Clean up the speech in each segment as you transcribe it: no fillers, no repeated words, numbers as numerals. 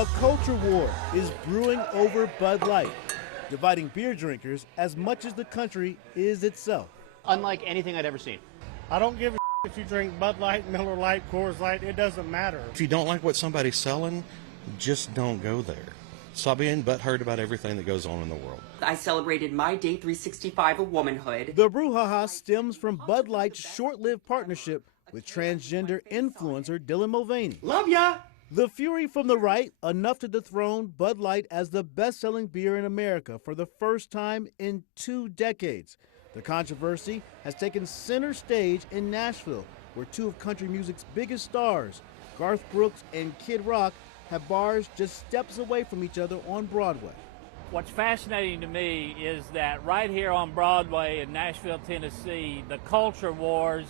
A culture war is brewing over Bud Light, dividing beer drinkers as much as the country is itself. Unlike anything I'd ever seen. I don't give a if you drink Bud Light, Miller Lite, Coors Light, it doesn't matter. If you don't like what somebody's selling, just don't go there. Stop being butthurt about everything that goes on in the world. I celebrated my day 365 of womanhood. The brouhaha stems from Bud Light's short-lived partnership with transgender influencer Dylan Mulvaney. Love ya! The fury from the right, enough to dethrone Bud Light as the best-selling beer in America for the first time in 2 decades. The controversy has taken center stage in Nashville, where 2 of country music's biggest stars, Garth Brooks and Kid Rock, have bars just steps away from each other on Broadway. What's fascinating to me is that right here on Broadway in Nashville, Tennessee, the culture wars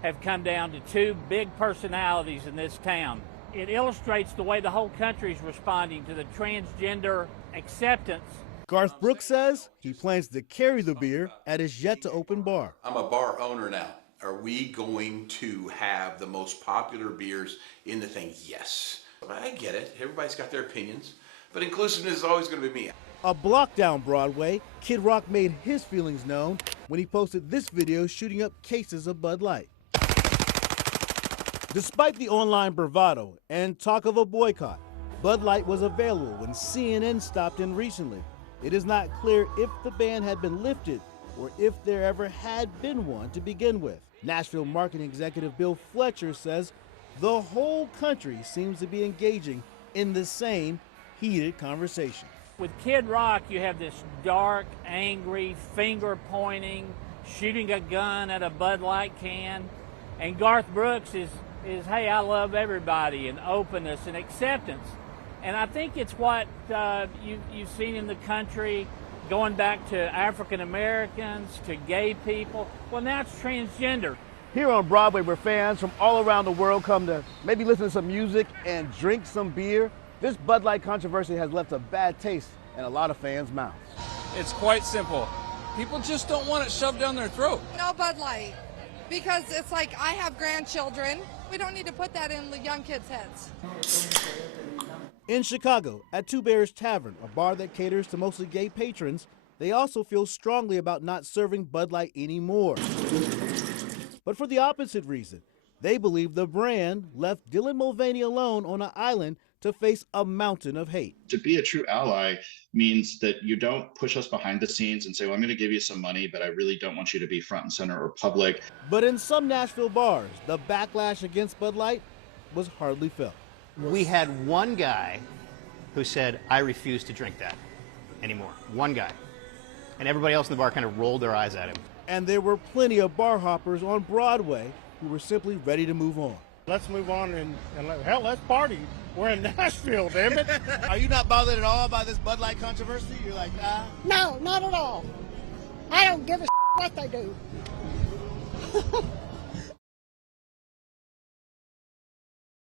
have come down to 2 big personalities in this town. It illustrates the way the whole country is responding to the transgender acceptance. Garth Brooks says he plans to carry the beer at his yet-to-open bar. I'm a bar owner now. Are we going to have the most popular beers in the thing? Yes. I get it. Everybody's got their opinions. But inclusiveness is always going to be me. A block down Broadway, Kid Rock made his feelings known when he posted this video shooting up cases of Bud Light. Despite the online bravado and talk of a boycott, Bud Light was available when CNN stopped in recently. It is not clear if the ban had been lifted or if there ever had been one to begin with. Nashville marketing executive Bill Fletcher says the whole country seems to be engaging in the same heated conversation. With Kid Rock, you have this dark, angry, finger-pointing, shooting a gun at a Bud Light can. And Garth Brooks is hey, I love everybody, and openness and acceptance. And I think it's what you've seen in the country, going back to African Americans, to gay people. Well, now it's transgender. Here on Broadway, where fans from all around the world come to maybe listen to some music and drink some beer, this Bud Light controversy has left a bad taste in a lot of fans' mouths. It's quite simple. People just don't want it shoved down their throat. No Bud Light, because it's like I have grandchildren. We don't need to put that in the young kids' heads. In Chicago, at Two Bears Tavern, a bar that caters to mostly gay patrons, they also feel strongly about not serving Bud Light anymore. But for the opposite reason. They believe the brand left Dylan Mulvaney alone on an island to face a mountain of hate. To be a true ally means that you don't push us behind the scenes and say, well, I'm going to give you some money, but I really don't want you to be front and center or public. But in some Nashville bars, the backlash against Bud Light was hardly felt. We had one guy who said, I refuse to drink that anymore. One guy. And everybody else in the bar kind of rolled their eyes at him. And there were plenty of bar hoppers on Broadway who were simply ready to move on. Let's move on and hell, let's party. We're in Nashville, damn it. Are you not bothered at all by this Bud Light controversy? You're like, ah? No, not at all. I don't give a what they do.